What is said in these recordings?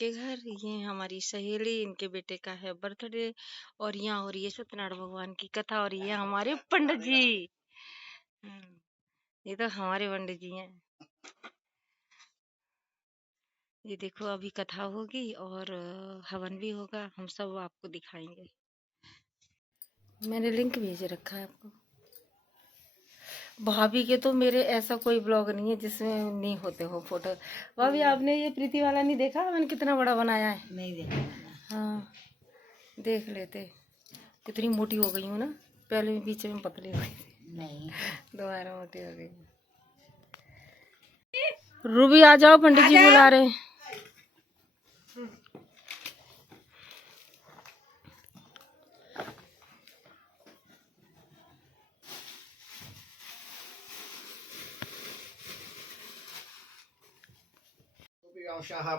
के घर। ये हमारी सहेली, इनके बेटे का है बर्थडे और यहाँ हो रही है सत्यनारायण भगवान की कथा और ये हमारे पंडित जी। ये तो हमारे पंडित जी हैं। ये देखो अभी कथा होगी और हवन भी होगा, हम सब आपको दिखाएंगे। मैंने लिंक भेज रखा है आपको। भाभी के तो मेरे ऐसा कोई ब्लॉग नहीं है जिसमें नहीं होते हो फोटो। भाभी आपने ये प्रीति वाला नहीं देखा, मैंने कितना बड़ा बनाया है? नहीं देखा। हाँ देख लेते। कितनी मोटी हो गई हूँ ना, पहले में बीच में पतली हो गई थी, नहीं दोबारा मोटी हो गई। रूबी आ जाओ, पंडित जी बुला रहे हैं।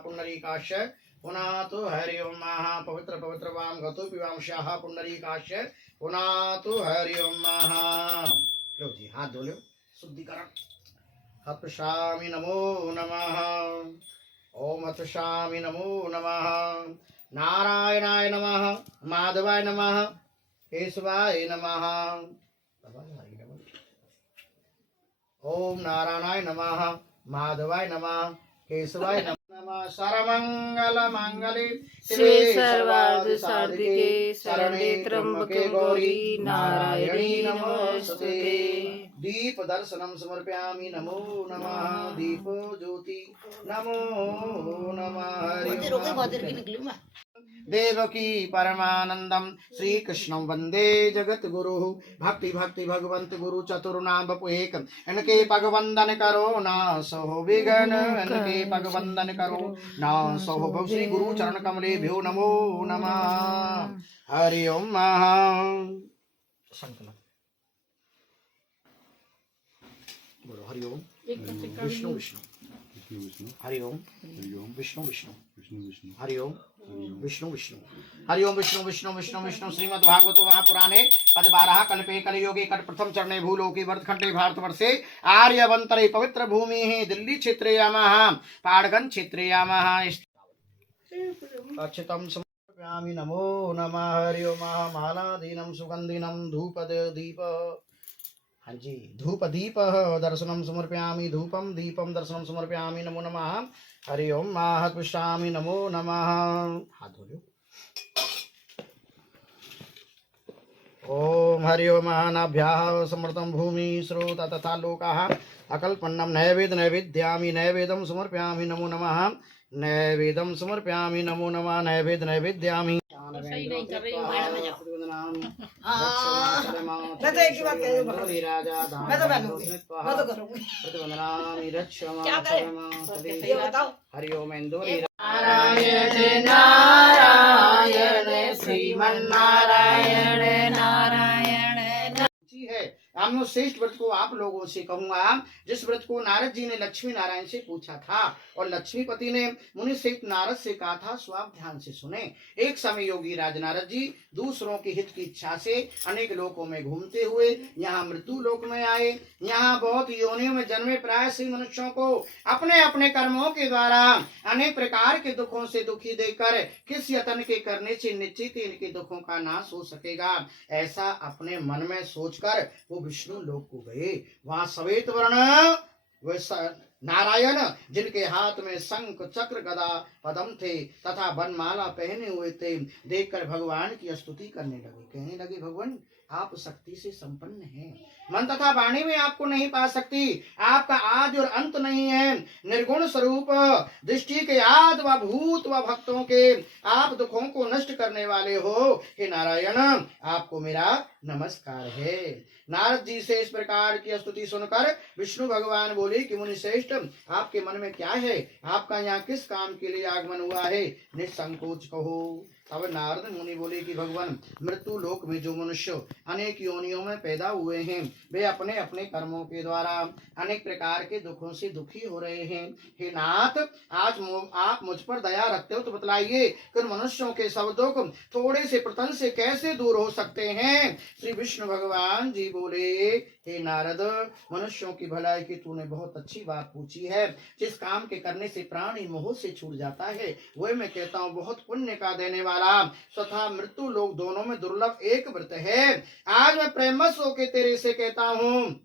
पुंडरीकाक्ष पुनातु हरि ओम महा पवित्र पवित्र वाम गतो पिवांशाह पुंडरीकाक्ष पुनातु हरि ओम महा। लो जी हाथ धो लो, शुद्धिकरण। हतशामि नमो नमः। ओम हतशामि नमो नमः। नारायणाय नमः, माधवाय नमः, केशवाय नमः। ओम नारायणाय नमः, माधवाय नमः, केशवाय नमः। सर्वमंगल मंगले शिवे सर्वार्थ साधिके शरणे त्र्यंबके गौरी नारायणी नमोस्तुते। दीप दर्शनम समर्पयामि नमो नमः। दीप ज्योति नमो नमः। देवकी परमानंदम श्री कृष्णं वंदे जगत गुरु। भक्ति भक्ति भगवंत गुरु चतुर्नाम बपु एक। इनके पग वंदन करो ना सहो विघ्न, इनके पग वंदन करो ना सहो भव। श्री गुरु चरण कमले भ्यो नमो नमः। हरि ओम संकल्प बोलो। हरि ओम विष्णु विष्णु, हरि ओम विष्णु विष्णु, हरि ओम विष्णु विष्णु, हरि ओम विष्णु विष्णु विष्णु विष्णु। श्रीमद् भागवत महापुराणे पद 12 कल्पे कलियोगे कट प्रथम चरणे भूलोके वर्तखंडे भारतवर्षे आर्यवंतरे पवित्र भूमि है दिल्ली क्षेत्रे यामः पाड़गन क्षेत्रे यामः। अक्षतम समर्पयामि नमो नमः। हरि ओम मालादीनम सुगंधिनम धूपद दीप। हाँ जी, धूप दीप दर्शनम समर्पयामि धूपम दीपम दर्शनम समर्पयामि नमो नमः। हरि ओम पुष्यामि नमो नमः। हाथ धो लो। ओम हरि ओम नाभ्याः समृतं भूमि श्रोता तथा लोकाः अकल्पन्नं नैवेद्यामि नैवेद्यं समर्पयामि नमो नमः। नैवेद्यं समर्पयामि नमो नमः। नैवेद्यामि। सही नहीं कर रही हूँ मैडम, मैं जाओ। हरि ओम इंदोरी नारायण नारायण श्रीमन्नारायण नारायण है। मैं उस श्रेष्ठ व्रत को आप लोगों से कहूंगा जिस व्रत को नारद जी ने लक्ष्मी नारायण से पूछा था और लक्ष्मीपति ने मुनि श्रेष्ठ नारद से कहा था। सो आप ध्यान से सुने। एक समय योगी राज नारद जी दूसरों के हित की इच्छा से अनेक लोकों में घूमते हुए यहाँ मृत्यु लोक में आए। यहाँ बहुत योनियों में जन्मे प्राय से मनुष्यों को अपने अपने कर्मों के द्वारा अनेक प्रकार के दुखों से दुखी देकर किस यत्न के करने से निश्चित इनके दुखों का नाश हो सकेगा, ऐसा अपने मन में सोचकर वो विष्णु लोक को गए। वहां श्वेत वर्ण नारायण जिनके हाथ में शंख चक्र गदा पद्म थे तथा वनमाला पहने हुए थे, देखकर भगवान की स्तुति करने लगे। कहने लगे भगवान आप शक्ति से संपन्न हैं, मन तथा वाणी में आपको नहीं पा सकती, आपका आदि और अंत नहीं है, निर्गुण स्वरूप दृष्टि के आद व भूत व भक्तों के आप दुखों को नष्ट करने वाले हो। हे नारायण आपको मेरा नमस्कार है। नारद जी से इस प्रकार की स्तुति सुनकर विष्णु भगवान बोले कि मुनि श्रेष्ठ आपके मन में क्या है, आपका यहाँ किस काम के लिए आगमन हुआ है, निसंकोच कहो। तब नारद मुनि बोले कि भगवान मृत्यु लोक में जो मनुष्य अनेक योनियों में पैदा हुए हैं वे अपने अपने कर्मों के द्वारा अनेक प्रकार के दुखों से दुखी हो रहे हैं। हे नाथ आज आप मुझ पर दया रखते हो तो बतलाइए कि मनुष्यों के सब दुख थोड़े से प्रतन से कैसे दूर हो सकते हैं। श्री विष्णु भगवान जी बोले हे नारद, मनुष्यों की भलाई की तूने बहुत अच्छी बात पूछी है। जिस काम के करने से प्राणी मोह से छूट जाता है वह मैं कहता हूँ बहुत पुण्य का देने वाला, स्वतः मृत्यु लोग दोनों में दुर्लभ एक व्रत है। आज मैं प्रेमवश होकर तेरे से कहता हूँ,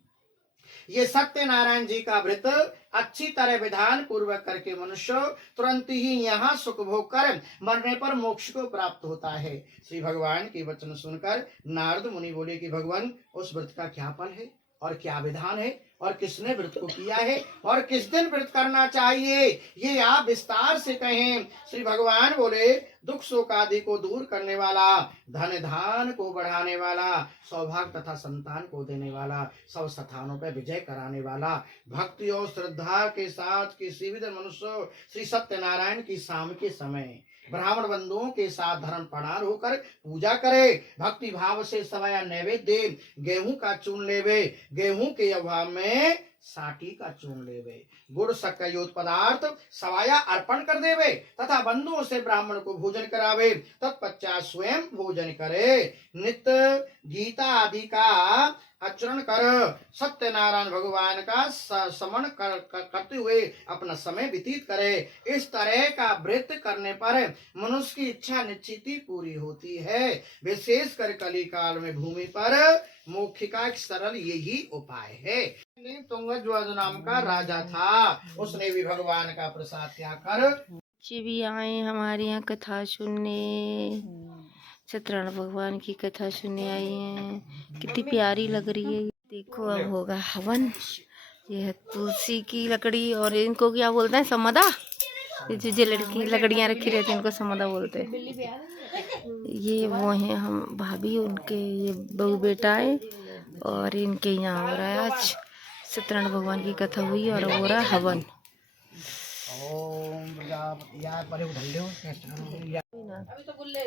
ये सत्यनारायण जी का व्रत अच्छी तरह विधान पूर्वक करके मनुष्य तुरंत ही यहाँ सुख भोग कर मरने पर मोक्ष को प्राप्त होता है। श्री भगवान के वचन सुनकर नारद मुनि बोले कि भगवान, उस व्रत का क्या फल है और क्या विधान है और किसने व्रत को किया है और किस दिन व्रत करना चाहिए, ये आप विस्तार से कहें। श्री भगवान बोले, दुख शोक आदि को दूर करने वाला, धन धान को बढ़ाने वाला, सौभाग्य तथा संतान को देने वाला, सब स्थानों पर विजय कराने वाला, भक्ति और श्रद्धा के साथ किसी भी मनुष्य श्री सत्यनारायण की शाम के समय ब्राह्मण बंधुओं के साथ धर्म प्रणार होकर पूजा करे, भक्ति भाव से सवाया नैवेद्य गेहूं का चून लेवे, गेहूं के अभाव में साटी का चून लेवे, गुड़ शक्कर युक्त पदार्थ सवाया अर्पण कर देवे तथा बंधुओं से ब्राह्मण को भोजन करावे, तत्पश्चात स्वयं भोजन करे, नित्य गीता आदि का आचरण कर सत्यनारायण भगवान का स्मरण करते हुए अपना समय व्यतीत करे। इस तरह का व्रत करने पर मनुष्य की इच्छा निश्चित ही पूरी होती है। विशेषकर कली काल में भूमि पर मोक्ष का एक सरल यही उपाय है। तुंगध्वज नाम का राजा था, उसने भी भगवान का प्रसाद त्याग कर बच्चे भी आए हमारे यहाँ कथा सुनने, सत्यनारायण भगवान की कथा सुनने आई हैं। कितनी प्यारी लग रही है। देखो अब होगा हवन। ये है तुलसी की लकड़ी और इनको क्या बोलते हैं, समदा। ये जो लड़की लकड़ियाँ रखी रहती हैं इनको समदा बोलते हैं। ये वो हैं हम भाभी, उनके ये बहू बेटा है और इनके यहाँ हो रहा है आज सत्यनारायण भगवान की कथा हुई और हो रहा है हवन।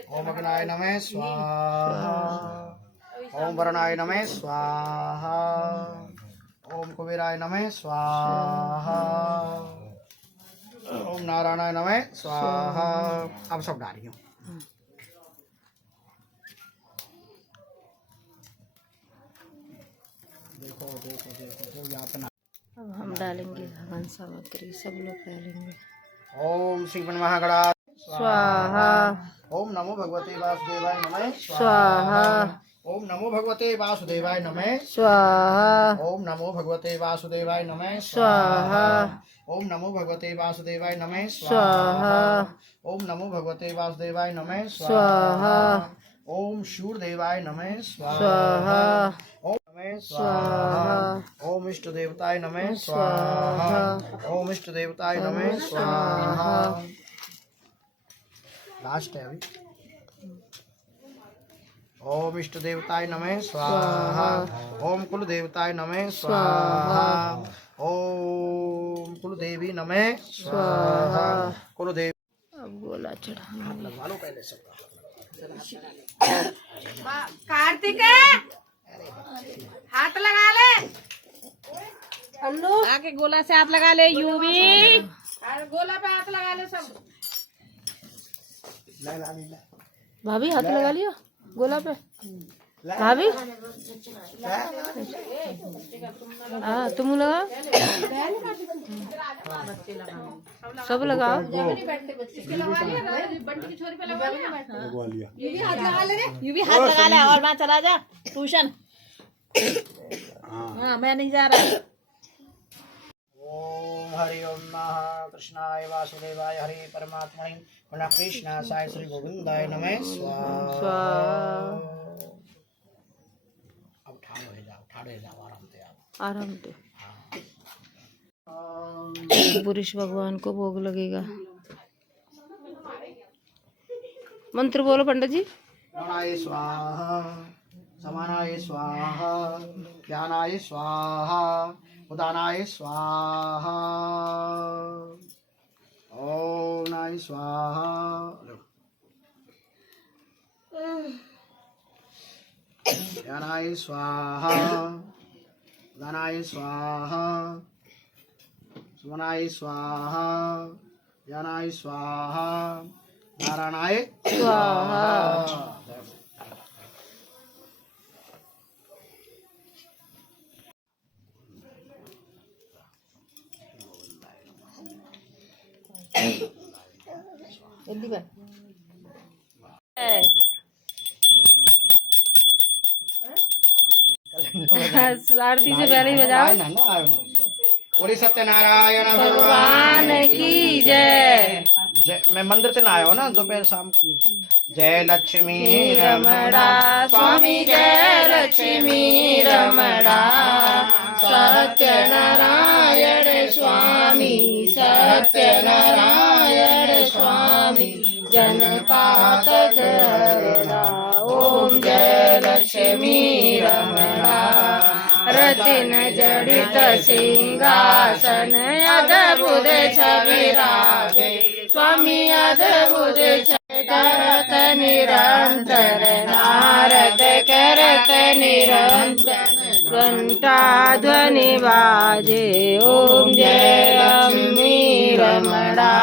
ओम अग्नाय नमः स्वाहा, ओम वरुणाय नमः स्वाहा, ओम कुबेराय नमः स्वाहा, ओम नारायणाय नमः स्वाहा। अब सब डालियो। देखो देखो देखो यातना। अब हम डालेंगे हवन सामग्री, सब लोग डालेंगे। ओम श्री महागणा स्वाहा, ओम नमो भगवते वासुदेवाय नमः स्वाहा, ओम नमो भगवते वासुदेवाय नमः स्वाहा, ओम नमो भगवते वासुदेवाय नमः स्वाहा, ओम नमो भगवते वासुदेवाय नमः स्वाहा, ओम नमो भगवते वासुदेवाय नमः स्वाहा, ओम सूर्यदेवाय नमः स्वाहा, ओम नमः स्वाहा, ओम इष्ट देवताय नमः स्वाहा, ओम इष्ट देवताय नमः स्वाहा। लास्ट है अभी। ओम इष्ट देवताय नमः स्वाहा, ओम कुल देवताय नमः स्वाहा, ओम कुल देवी नमः स्वाहा, कुल देवी। अब गोला चढ़ाना। लगवा लो पहले सबका। कार्तिक हाथ लगा ले, अन्नू आके गोला से हाथ लगा ले। यूवी गोला पे हाथ लगा ले सब। भाभी हाथ लगा लियो गोला पे। भाभी हाँ तुम लगा, सब लगाओ। यूवी हाथ लगा ले रे, यूवी हाथ लगा ले और मैं चला जा ट्यूशन। हाँ मैं नहीं जा रहा। ओम हरि ओम नमः कृष्णाय वासुदेवाय हरे परमात्मने पुनः कृष्णाय श्री गोविंदाय नमः स्वाहा। अब ठाड़े जाओ आराम से पुरुष भगवान को भोग लगेगा। मंत्र बोलो पंडित जी। प्राणाय स्वाहा, समानाय स्वाहा, ज्ञानाय स्वाहा, उदानाय स्वाहा, ओम नाय स्वाहा, ज्ञानाय स्वाहा, उदानाय स्वाहा, सुमनाय स्वाहा, ज्ञानाय स्वाहा, नारायणाय स्वाहा। जल्दी कर। आरती से पहले ही बजाओ। ना ना बोले सत्यनारायण भगवान की जय। जय। मैं मंदिर से ना आया हूँ ना, दोपहर शाम को। जय लक्ष्मी रमणा स्वामी, जय लक्ष्मी रमणा। सत्यनारायण स्वामी, सत्यनारायण स्वामी, जनपातक हरणा। ओम जय लक्ष्मी रमणा। रतिन जड़ित सिंहासन, अद्भुत छवि रागे स्वामी, अद्भुत करत निरंतर, नारद करत निरंतर, घंटा ध्वनि बाजे। ओम जय लक्ष्मी रमणा।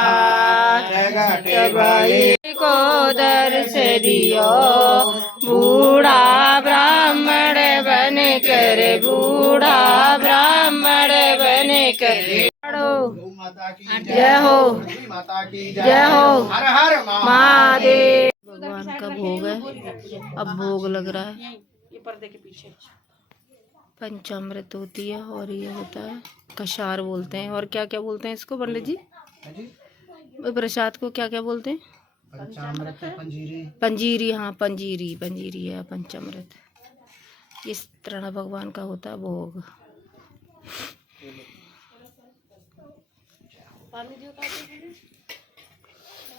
को दर्श दियो, बूढ़ा ब्राह्मण बन कर, बूढ़ा ब्राह्मण बन कर। जय हो, माता की जय हो। हर हर महादेव। भगवान का भोग है, अब भोग लग रहा है। ये पर्दे के पीछे पंचामृत होती है और ये होता है कशार बोलते हैं। और क्या क्या बोलते हैं इसको पंडित जी? प्रसाद को क्या क्या बोलते हैं? पंचामृत, पंजीरी। पंजीरी, हाँ पंजीरी, पंजीरी है पंचामृत। इस तरह भगवान का होता है भोग।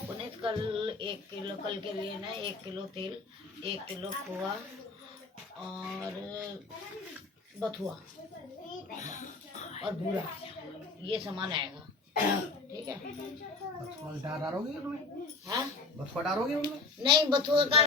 पुनीत कल 1 किलो, कल के लिए ना 1 किलो तेल, 1 किलो खोआ और बथुआ और बूरा, ये सामान आएगा। ठीक है। बथुआ डालोगे उनमें? हाँ बथुआ डालोगे उनमें? नहीं, बथुआ का